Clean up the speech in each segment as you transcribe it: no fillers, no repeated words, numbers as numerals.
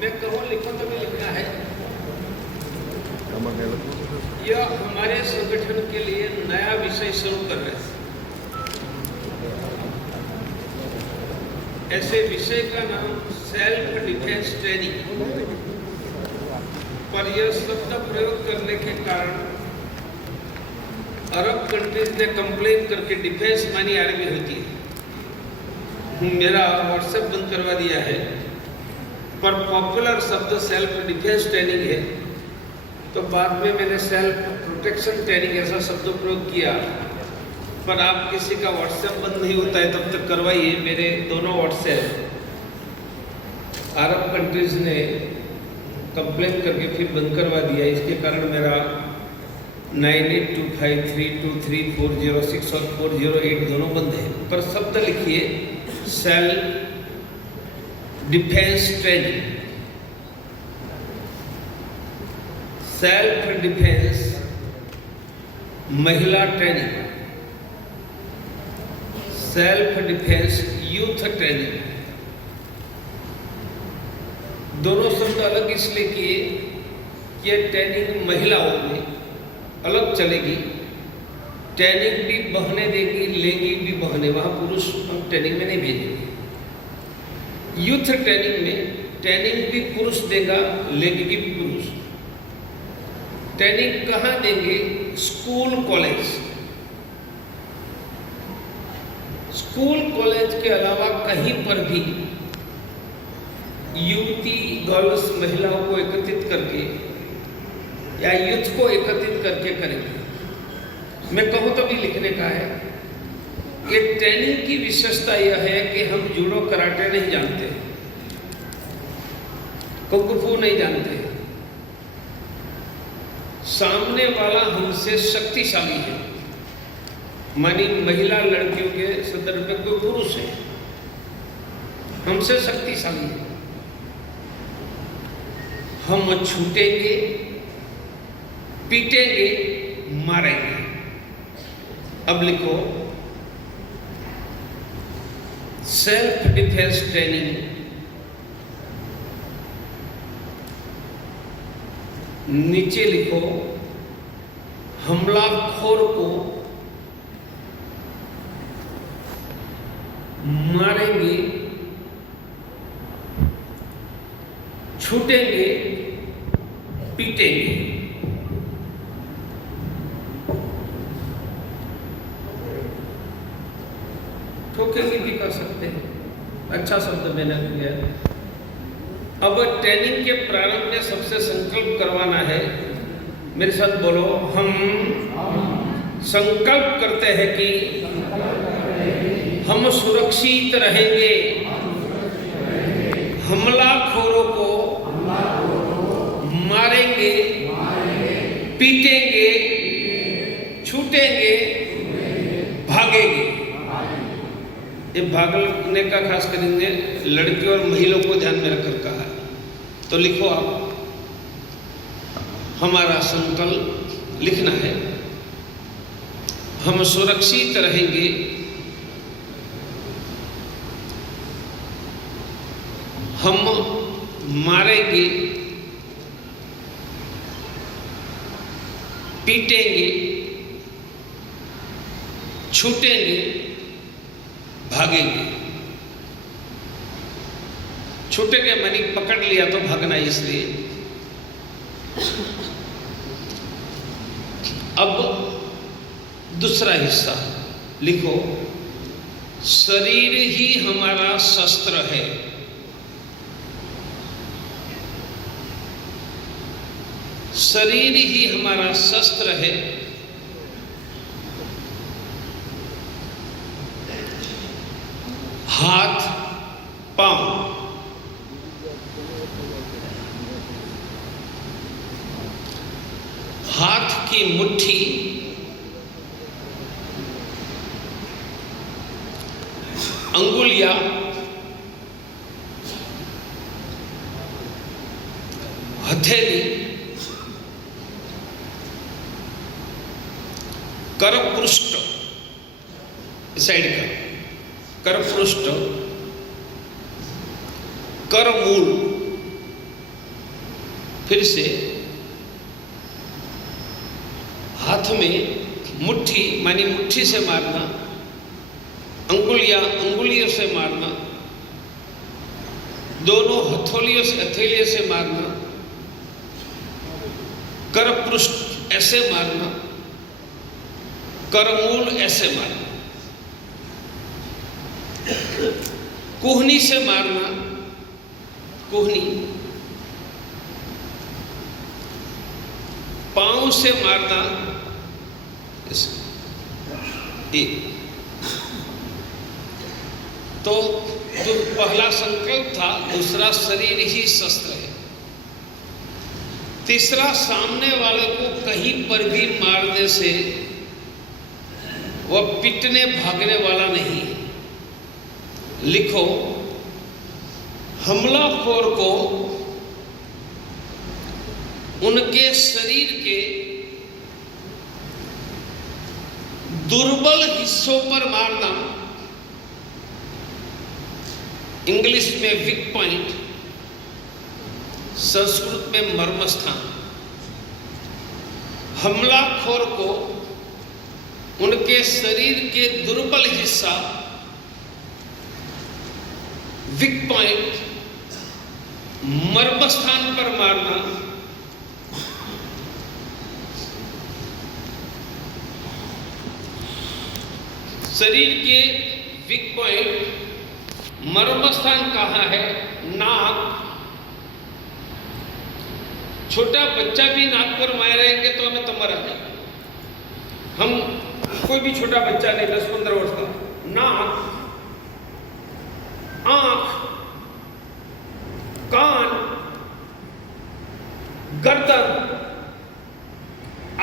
मैं कहूँ लिखो तो भी लिखना है। यह हमारे संगठन के लिए नया विषय शुरू कर रहे हैं। ऐसे विषय का नाम सेल्फ डिफेंस ट्रेनिंग, पर यह शब्द प्रयोग करने के कारण अरब कंट्रीज ने कंप्लेन करके डिफेंस मानी आर्मी होती है। मेरा व्हाट्सएप बंद करवा दिया है, पर पॉपुलर शब्द सेल्फ डिफेंस ट्रेनिंग है, तो बाद में मैंने सेल्फ प्रोटेक्शन ट्रेनिंग ऐसा शब्द प्रयोग किया। पर आप किसी का व्हाट्सएप बंद नहीं होता है तब तक करवाइए। मेरे दोनों व्हाट्सएप अरब कंट्रीज ने कंप्लेन करके फिर बंद करवा दिया। इसके कारण मेरा 9825323406 और 408 दोनों बंद है। पर शब्द लिखिए self defence training, self defence महिला training, self defence youth training. दोनों शब्द अलग इसलिए किए कि यह ट्रेनिंग महिलाओं में अलग चलेगी। ट्रेनिंग भी बहने देगी, लेंगी भी बहने, वहाँ पुरुष हम ट्रेनिंग में नहीं भेजेंगे। यूथ ट्रेनिंग में ट्रेनिंग भी पुरुष देगा, लेंगी भी पुरुष। ट्रेनिंग कहाँ देंगे? School college. स्कूल कॉलेज के अलावा कहीं पर भी युवती गर्ल्स महिलाओं को एकत्रित करके या यूथ को एकत्रित करके करेंगे। मैं कहूँ तो भी लिखने का है कि ट्रेनिंग की विशेषता यह है कि हम जूडो कराटे नहीं जानते, कुंग-फू नहीं जानते, सामने वाला हमसे शक्तिशाली है। मानी महिला लड़कियों के संदर्भ में कोई पुरुष है, हमसे शक्तिशाली है, हम छूटेंगे, पीटेंगे, मारेंगे। अब लिखो सेल्फ डिफेंस ट्रेनिंग नीचे लिखो हमलाखोर को मारेंगे, छूटेंगे, पीटेंगे। ठोकेंगे भी कर सकते हैं, अच्छा शब्द मैंने किया। अब ट्रेनिंग के प्रारंभ में सबसे संकल्प करवाना है। मेरे साथ बोलो, हम संकल्प करते हैं कि हम सुरक्षित रहेंगे, हमलाखोरों को मारेंगे, पीटेंगे, छूटेंगे, भागेंगे। ये भागने का खास करेंगे लड़की और महिलाओं को ध्यान में रखकर कहा है। तो लिखो आप, हमारा संकल्प लिखना है, हम सुरक्षित रहेंगे, हम मारेंगे, पीटेंगे, छूटेंगे, भागेंगे। छूटेंगे मानी पकड़ लिया तो भागना, इसलिए। अब दूसरा हिस्सा लिखो, शरीर ही हमारा शस्त्र है। शरीर ही हमारा शस्त्र है, हाथ, पांव, हाथ की मुट्ठी, अंगुलियां, हथेली, करपृष्ठ, साइड का करपृष्ठ, करमूल, फिर से हाथ में मुट्ठी मानी मुट्ठी से मारना, अंगुलियों से मारना, दोनों हथेलियों से मारना, कर पृष्ठ ऐसे मारना, करमूल ऐसे मारना, कुहनी से मारना, कुहनी, पांव से मारना, तो जो पहला संकल्प था, दूसरा शरीर ही शस्त्र है, तीसरा सामने वाले को कहीं पर भी मारने से वह पिटने भागने वाला नहीं। लिखो, हमलाखोर को उनके शरीर के दुर्बल हिस्सों पर मारना, इंग्लिश में वीक पॉइंट, संस्कृत में मर्मस्थान। हमलाखोर को उनके शरीर के दुर्बल हिस्सा, वीक पॉइंट, मर्मस्थान पर मारना, शरीर के वीक पॉइंट, मर्मस्थान कहाँ है? नाक। छोटा बच्चा भी नाक पर मारेंगे तो हमें तमर आ जाएगा। हम कोई भी छोटा बच्चा नहीं, 10-15 वर्ष का, नाक, आंख, कान, गर्दन,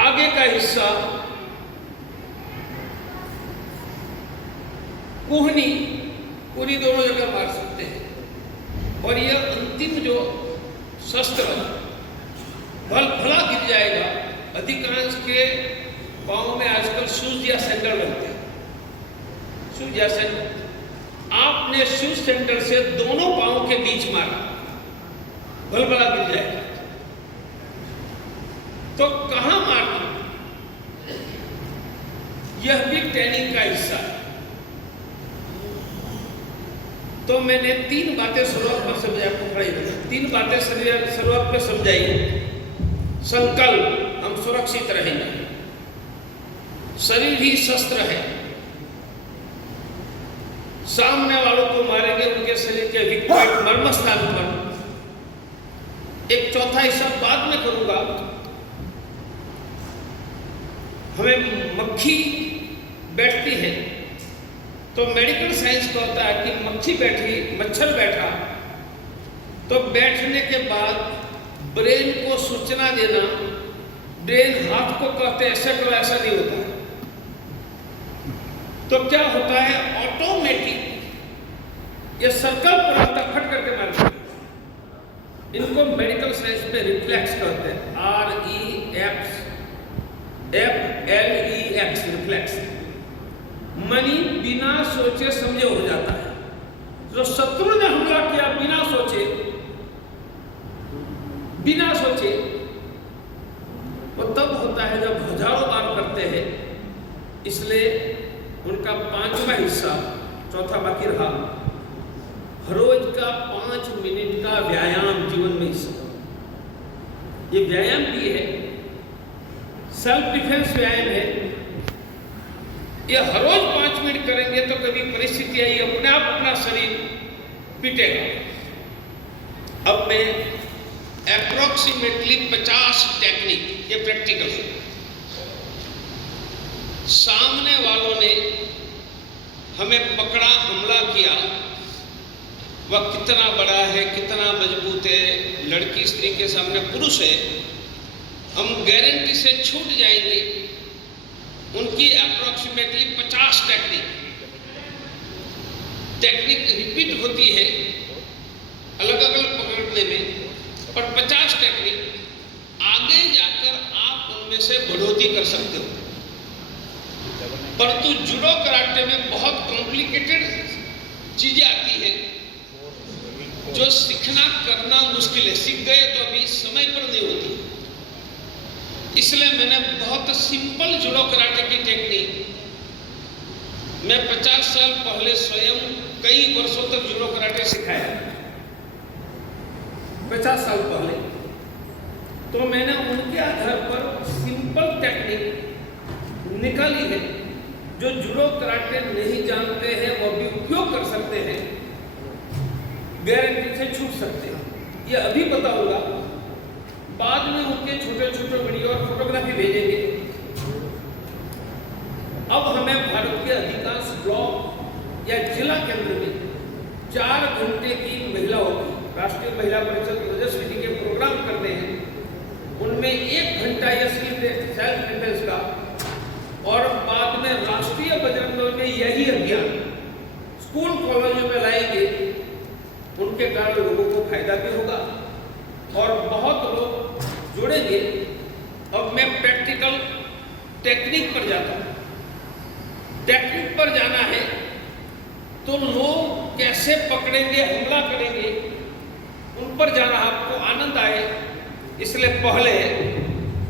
आगे का हिस्सा, कुहनी, पूरी दोनों जगह मार सकते हैं। और यह अंतिम जो शस्त्र भला गिर जाएगा। अधिकांश के पाँव में आजकल शूज या सैंडल बनते हैं, शूज या सैंडल। आपने शूज सैंडल से दोनों पाँव के बीच मारा, भला गिर जाएगा। तो कहाँ मारना, यह भी ट्रेनिंग का हिस्सा है। तो मैंने 3 बातें शुरुआत पर समझाई, आपको पढ़ाई 3 बातें शुरुआत पर समझाई। संकल्प, हम सुरक्षित रहेंगे, शरीर ही शस्त्र है, सामने वालों को मारेंगे उनके शरीर के वीक पॉइंट, मर्मस्थान पर। एक चौथा हिस्सा बाद में करूंगा। हमें मक्खी बैठती है तो मेडिकल साइंस का होता है कि मक्खी बैठी, मच्छर बैठा, तो बैठने के बाद ब्रेन को सूचना देना, ब्रेन हाथ को कहते ऐसा करो, ऐसा नहीं होता है। तो क्या होता है, ऑटोमेटिक ये सर्कल पर तक फट करके मारते हैं। इनको मेडिकल साइंस में रिफ्लेक्स कहते हैं, REFLEX, रिफ्लेक्स। मनी बिना सोचे समझे हो जाता है। जो शत्रु ने हमला किया बिना सोचे, वो तब होता है जब हजारों बार करते हैं। इसलिए उनका 5वां हिस्सा, चौथा बाकी रहा, रोज का 5 मिनट का व्यायाम जीवन में हिस्सा। ये व्यायाम भी है, सेल्फ डिफेंस व्यायाम है। ये हर रोज 5 मिनट करेंगे तो कभी परिस्थिति आई अपने आप अपना शरीर पिटेगा। अब मैं अप्रोक्सीमेटली 50 टेक्निक, ये प्रैक्टिकल है। सामने वालों ने हमें पकड़ा, हमला किया, वह कितना बड़ा है, कितना मजबूत है, लड़की स्त्री के सामने पुरुष है, हम गारंटी से छूट जाएंगे। उनकी अप्रोक्सीमेटली 50 टेक्निक रिपीट होती है अलग अलग पकड़ने में, पर 50 टेक्निक आगे जाकर आप उनमें से बढ़ोतरी कर सकते हो। परंतु जूडो कराटे में बहुत कॉम्प्लिकेटेड चीजें आती है जो सीखना करना मुश्किल है, सीख गए तो अभी समय पर नहीं होती। इसलिए मैंने बहुत सिंपल जुडो कराटे की टेक्निक, मैं 50 साल पहले स्वयं कई वर्षों तक जुडो कराटे सिखाया, 50 साल पहले। तो मैंने उनके आधार पर सिंपल टेक्निक निकाली है जो जुडो कराटे नहीं जानते हैं वो भी उपयोग कर सकते हैं, गारंटी से छूट सकते हैं। ये अभी बताऊंगा, बाद में उनके छोटे छोटे वीडियो और फोटोग्राफी भेजेंगे। अब हमें भारत के अधिकांश ब्लॉक या जिला केंद्र में 4 घंटे की महिलाओं की राष्ट्रीय महिला परिषद ओजस्विनी के प्रोग्राम करते हैं, उनमें 1 घंटा या सेल्फ डिफेंस का, और बाद में राष्ट्रीय बजरंग दल में यही अभियान स्कूल कॉलेजों में लाएंगे। उनके कारण लोगों को फायदा भी होगा और बहुत लोग जुड़ेंगे। अब मैं प्रैक्टिकल टेक्निक पर जाता हूँ। टेक्निक पर जाना है तो लोग कैसे पकड़ेंगे, हमला करेंगे, उन पर जाना आपको आनंद आए, इसलिए पहले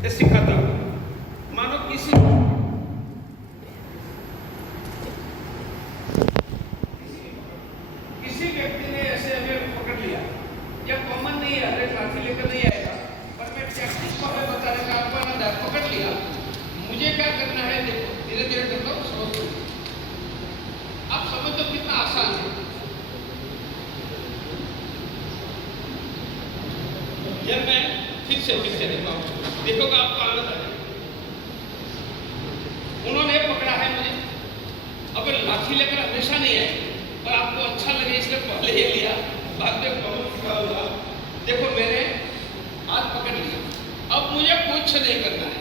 ये सिखाता हूँ। मानो किसी व्यक्ति ने ऐसे हमें पकड़ लिया, या कॉमन नहीं है, हर एक लाठी लेकर नहीं आएगा, पर मैं टेक्निक पहले बता रहा था, आपको आनंद आया। पकड़ लिया, मुझे क्या करना है, देखो धीरे धीरे करता हूँ, समझो। आप समझ तो कितना आसान है। जब मैं फिर से देखोगे आपको आनंद आएगा। उन्होंने पकड़ा है मुझे, अब लाठी लेकर हमेशा नहीं आए, और आपको अच्छा लगे इसलिए पहले ही लिया, बाद में बहुत हुआ। देखो मैंने हाथ पकड़ लिया, अब मुझे कुछ नहीं करना है,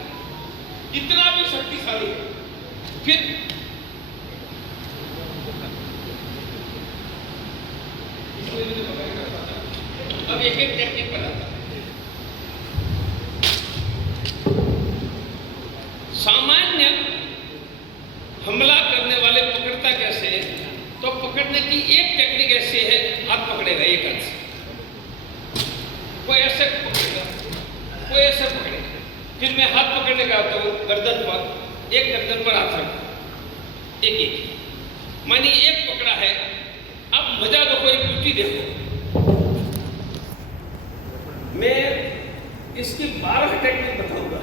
इतना भी शक्तिशाली है। फिर अब एक एक टेक्निक पर आता है। सामान्य हमला करने वाले पकड़ता कैसे है, तो पकड़ने की एक टेक्निक ऐसी है, हाथ पकड़ेगा एक हाथ से, कोई ऐसे पकड़ेगा, कोई ऐसे पकड़ेगा। फिर मैं हाथ पकड़ने का आता हूँ गर्दन पर, एक गर्दन पर हाथ रखा, एक एक, मानी एक पकड़ा है। अब मजा देखो, एक ब्यूटी देखो, मैं इसकी 12 टेक्निक बताऊंगा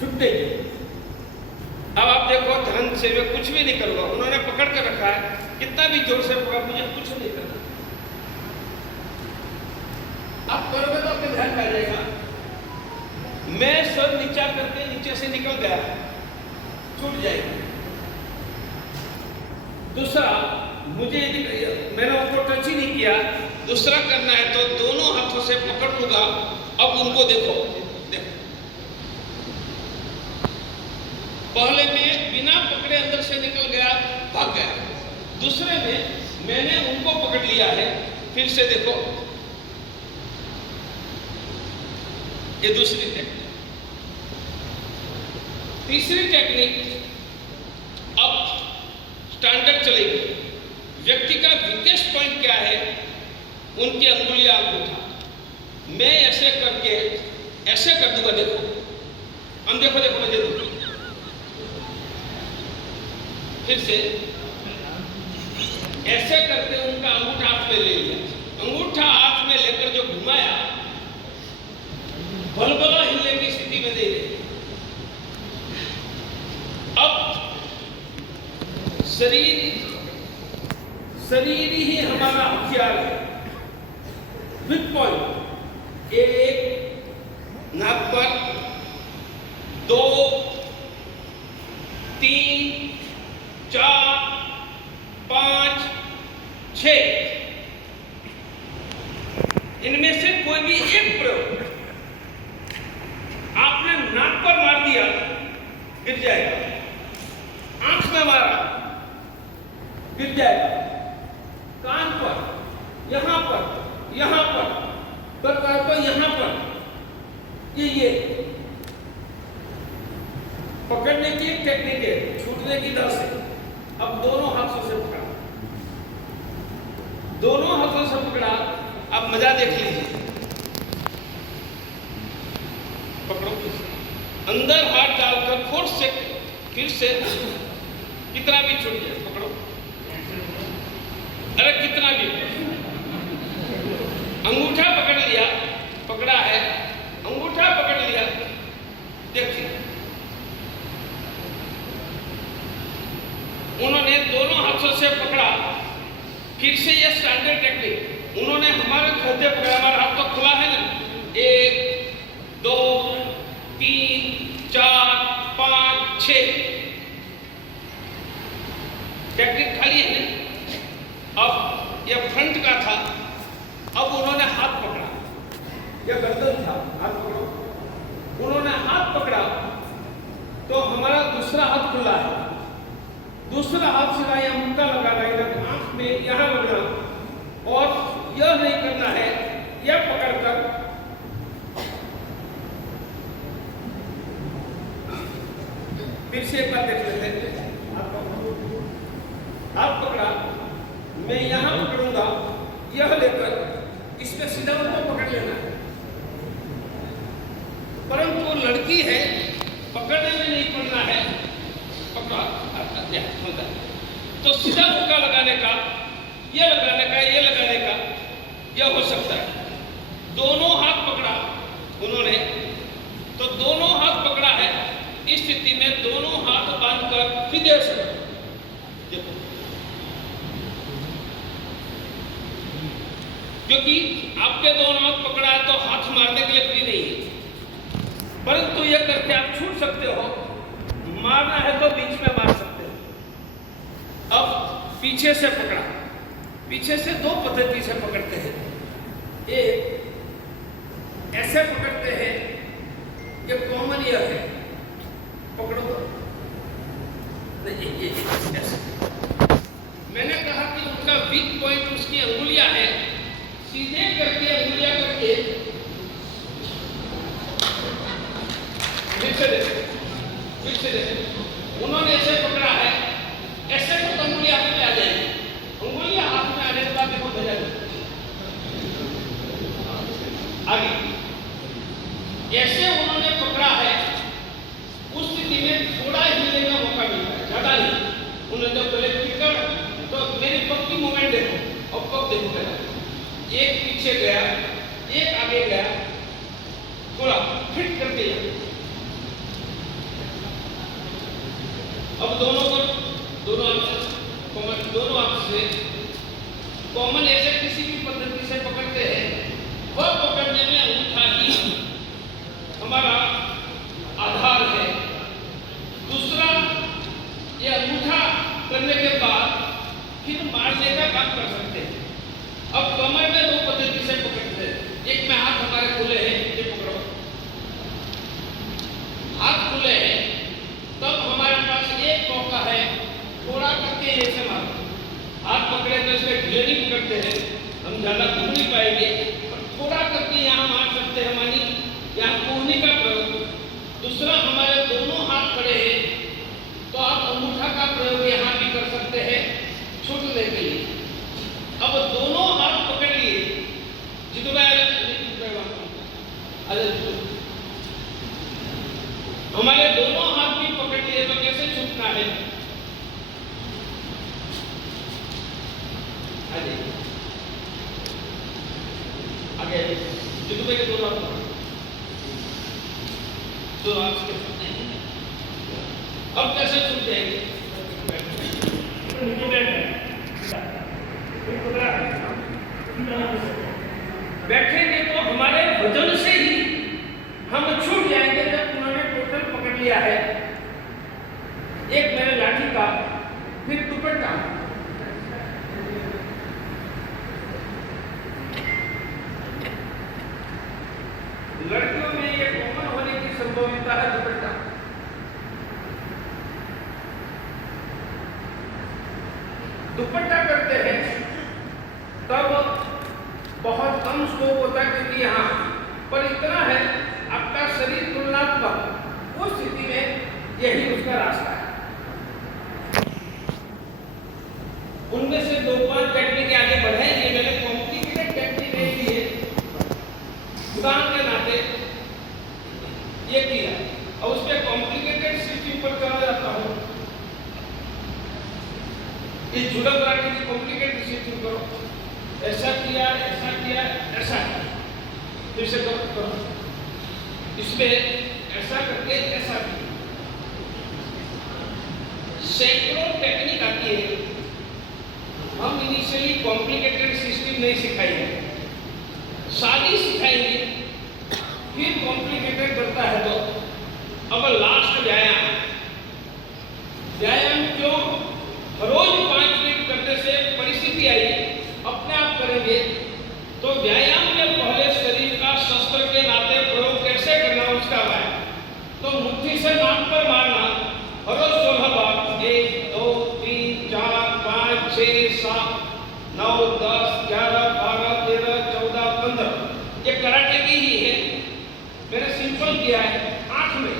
छुट्टे की। अब आप देखो ध्यान से, मैं कुछ भी नहीं करूंगा, उन्होंने पकड़ कर रखा है, कितना भी जोर से पकड़ा, मुझे कुछ नहीं करना। आप करोगे तो आपके ध्यान आ जाएगा। मैं सर नीचा करके नीचे से निकल गया, छूट जाएगा। दूसरा, मुझे मैंने उनको टच ही नहीं किया, दूसरा करना है तो दोनों हाथों से पकड़ लूंगा। अब उनको देखो, पहले में बिना पकड़े अंदर से निकल गया, भाग गया। दूसरे में मैंने उनको पकड़ लिया है, फिर से देखो, ये दूसरी टेक्निक। तीसरी टेक्निक अब स्टैंडर्ड चलेगी। व्यक्ति का वीकेस्ट पॉइंट क्या है, उनकी अंगुलियां अंगूठा, मैं ऐसे करके ऐसे कर दूंगा। देखो हम, देखो देखो मुझे दो, फिर से ऐसे करके उनका अंगूठा हाथ में ले लिया। अंगूठा हाथ में लेकर जो घुमाया, बलबला हिलने की स्थिति में दे रहे। अब शरीर ही हमारा हथियार है। विक पॉइंट, एक नाक पर, 2, 3, 4, 5, 6, इनमें से कोई भी एक प्रयोग आपने नाक पर मार दिया, गिर जाएगा। आंख में मारा, गिर जाएगा। कान पर, यहां पर, यहां पर, यहां पर, ये पकड़ने की एक टेक्निक है, छूटने की दर से। अब दोनों हाथों से पकड़ा, दोनों हाथों से पकड़ा, आप मजा देख लीजिए। पकड़ो, अंदर हाथ डालकर फोर्स से फिर से कितना भी छूट जाए, पकड़ो, अरे कितना भी, अंगूठा पकड़ लिया, पकड़ा है, अंगूठा पकड़ लिया, देखिए उन्होंने दोनों हाथों से पकड़ा, फिर से ये स्टैंडर्ड टेक्निक, उन्होंने हमारे कहते पकड़ा, हमारा हाथ तो खुला है ना, 1 2 3 4 5 6 टेक्निक खाली है ना। अब यह फ्रंट का था, अब उन्होंने हाथ पकड़ा, यह गर्दन था, हाथ पकड़ो, उन्होंने हाथ पकड़ा तो हमारा दूसरा हाथ खुला है, दूसरा हाथ सिवा यह मुक्का लगाना, इधर आंख में यहां लगना, और यह नहीं करना है, यह पकड़कर फिर से एक बार देख लेते हैं। हाथ पकड़ा, मैं यहां पकड़ूंगा, यह लेकर इसमें सीधा उनको पकड़ लेना है, परंतु लड़की है, पकड़ने में नहीं पड़ना है, पकड़ा तो सीधा मुक्का लगाने का, ये लगाने का, ये लगाने का, यह हो सकता है। दोनों हाथ पकड़ा उन्होंने, तो दोनों हाथ पकड़ा है, इस स्थिति में दोनों हाथ बांधकर सीधे से देखो, क्योंकि आपके दोनों हाथ पकड़ा है तो हाथ मारने के लिए फ्री नहीं है, परंतु यह करके आप छूट सकते हो, मारना है तो बीच में मार सकते हो। अब पीछे से पकड़ा, पीछे से दो पद्धति से पकड़ते हैं, एक ऐसे पकड़ते हैं, ये कॉमन यह है, पकड़ो नहीं, ये ऐसे। मैंने कहा कि उनका वीक पॉइंट उसकी अंगुलियां हैं, सीधे करके अंगुलियां करके फिर से उन्होंने ऐसे पकड़ा है, ऐसे तो अंगुलियां हाथ में आ जाएगी, अंगुलियां हाथ में आने के बाद देखो भेजा आगे, ऐसे उन्होंने पकड़ा है, उस स्थिति में थोड़ा हिलने का मौका मिलता है, ज्यादा नहीं। उन्होंने जब पहले पकड़ तो मेरी पग की मूवमेंट देखो और पग देखो पहले, एक पीछे गया, एक आगे गया, थोड़ा फिट कर दिया। अब दोनों को दोनों हाथ से कॉमन ऐसे किसी भी पद्धति से पकड़ते हैं, वह पकड़ने में अंगूठा ही हमारा आधार है। दूसरा, ये अंगूठा करने के बाद फिर मारने का काम कर सकते हैं। अब कमर में दो पद्धति से पकड़ते हैं, एक में हाथ हमारे खुले हैं, ये पकड़ो, हाथ खुले हैं, तब हमारे पास एक मौका है, थोड़ा करके ऐसे मारो, हाथ पकड़े तो इसमें ढीले नहीं पकड़ते हैं, हम ज्यादा घूम नहीं पाएंगे, पर थोड़ा करके यहाँ मार सकते हैं, मानी यहाँ कूदने का प्रयोग। दूसरा, हमारे दोनों हाथ खड़े हैं, तो आप अंगूठा का प्रयोग यहाँ भी कर सकते हैं छूटने के लिए। अब दोनों हाथ पकड़ लिए, हमारे दोनों हाथ भी पकड़ लिए, तो कैसे छूटना है? आगे जितू के दोनों हाथ तो अब कैसे छूट जाएंगे? बैठेंगे तो हमारे वजन से ही हम छूट जाएंगे। जब उन्होंने टोटल पकड़ लिया है, एक मेरे लाठी का, फिर दुपट्टा, लड़कियों में ये कॉमन होने की संभावना है। दुपट्टा करते हैं तब बहुत कम स्कोप होता है, क्योंकि यहाँ पर इतना है आपका शरीर तुलनात्मक, उस स्थिति में यही उसका रास्ता है। उनमें से 2-5 टेक्निक आगे बढ़ाएंगे। मैंने कॉम्प्लिकेटेड टेक्निक नहीं दी ये किया और उस पर कॉम्प्लिकेटेड सिस्टम पर चला जाता हूँ। ये जुड़ा कराटे की कॉम्प्लिकेटेड सिस्टम करो, ऐसा किया ऐसा किया ऐसा किया, फिर से करो, इसमें ऐसा करके ऐसा किया। सैकड़ों टेक्निक आती है। हम इनिशियली कॉम्प्लिकेटेड सिस्टम नहीं सिखाएंगे, सादी सिखाएंगे, फिर कॉम्प्लिकेटेड करता है तो अब लास्ट व्यायाम। व्यायाम क्यों? रोज 5 मिनट करने से परिस्थिति आई अपने आप करेंगे तो व्यायाम में पहले शरीर का शस्त्र के नाते प्रयोग कैसे करना उसका व्यायाम। तो मुट्ठी से नाक पर मारना, रोज 16 बार, 1 2 3 4 5 6 7 9 10 11 12 13 14 15, ये कराटे की ही है। मैंने सिंपल किया है, आंख में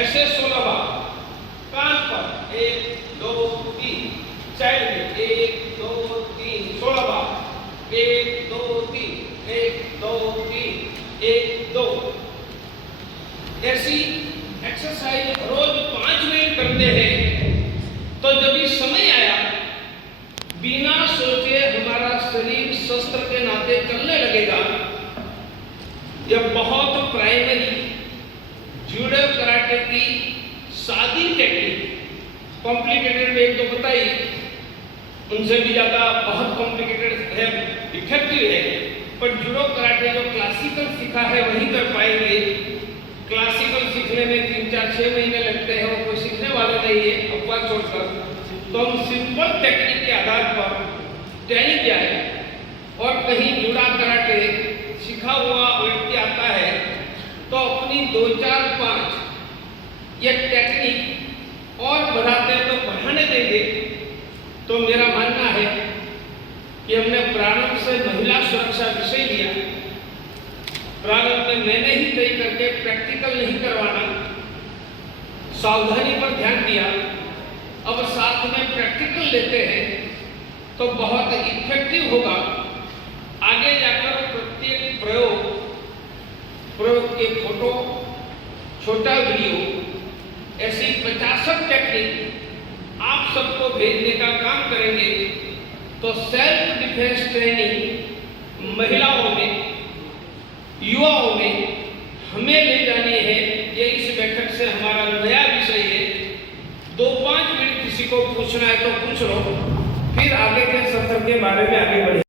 ऐसे 16 बार, कान पर 1 2 3, साइड में 1 2 3 16 बार, 1 2 3 1 2 3 1 2। ऐसी एक्सरसाइज रोज 5 मिनट करते हैं तो जब भी समय आया बिना सोचे हमारा शरीर शस्त्र के नाते चलने लगेगा। यह बहुत प्राइमरी जूडो कराटे की सादी टेक्निक, कॉम्प्लिकेटेड में एक तो बताई, उनसे भी ज्यादा बहुत कॉम्प्लिकेटेड है, इफेक्टिव है, पर जूडो कराटे जो क्लासिकल सीखा है वही कर पाएंगे। क्लासिकल सीखने में 3 4 6 महीने लगते हैं, वो कोई सीखने वाला नहीं है अपवाद छोड़कर। तो हम सिंपल टेक्निक के आधार पर ट्रेनिंग जाए और कहीं जूडो कराटे सीखा हुआ व्यक्ति आता है तो अपनी 2 4 5 ये टेक्निक और बढ़ाते हैं तो बढ़ाने देंगे। तो मेरा मानना है कि हमने प्रारंभ से महिला सुरक्षा विषय लिया, प्रारंभ में मैंने ही तय करके प्रैक्टिकल नहीं करवाना, सावधानी पर ध्यान दिया। अब साथ में प्रैक्टिकल लेते हैं तो बहुत इफेक्टिव होगा। आगे जाकर प्रत्येक प्रयोग के फोटो, छोटा वीडियो, ऐसी 50 टेक्निक आप सबको भेजने का काम करेंगे। तो सेल्फ डिफेंस ट्रेनिंग महिलाओं में, युवाओं में हमें ले जानी है। ये इस बैठक से हमारा नया विषय है। 2-5 मिनट किसी को पूछना है तो पूछ लो, फिर आगे के सफर के बारे में आगे बढ़े।